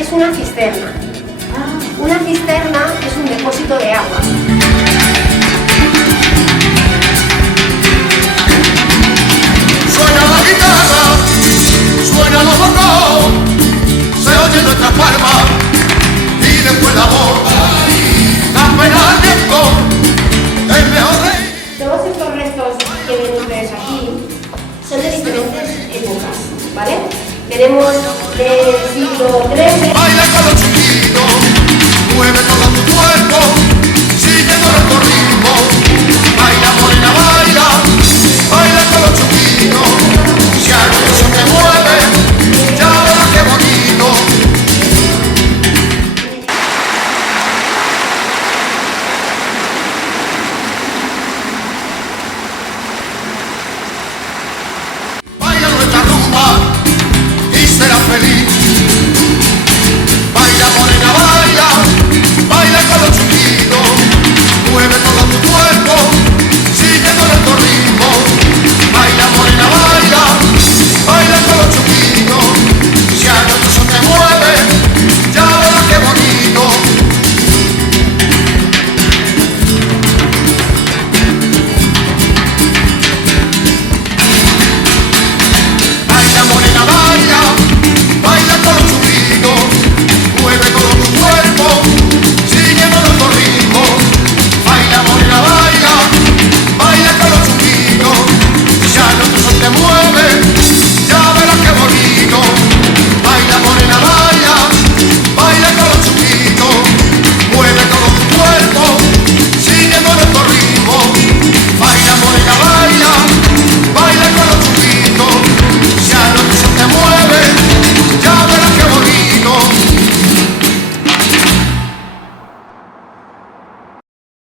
es una cisterna. Una cisterna es un depósito de agua. Suena la guitarra, suena los bongos, se oye nuestra palma y después la voz. Apenas el viento, el mejor rey. Todos estos restos que ven ustedes aquí son de diferentes épocas, ¿vale? Tenemos del siglo XIII. Baila con los chiquitos, mueve todo tu cuerpo.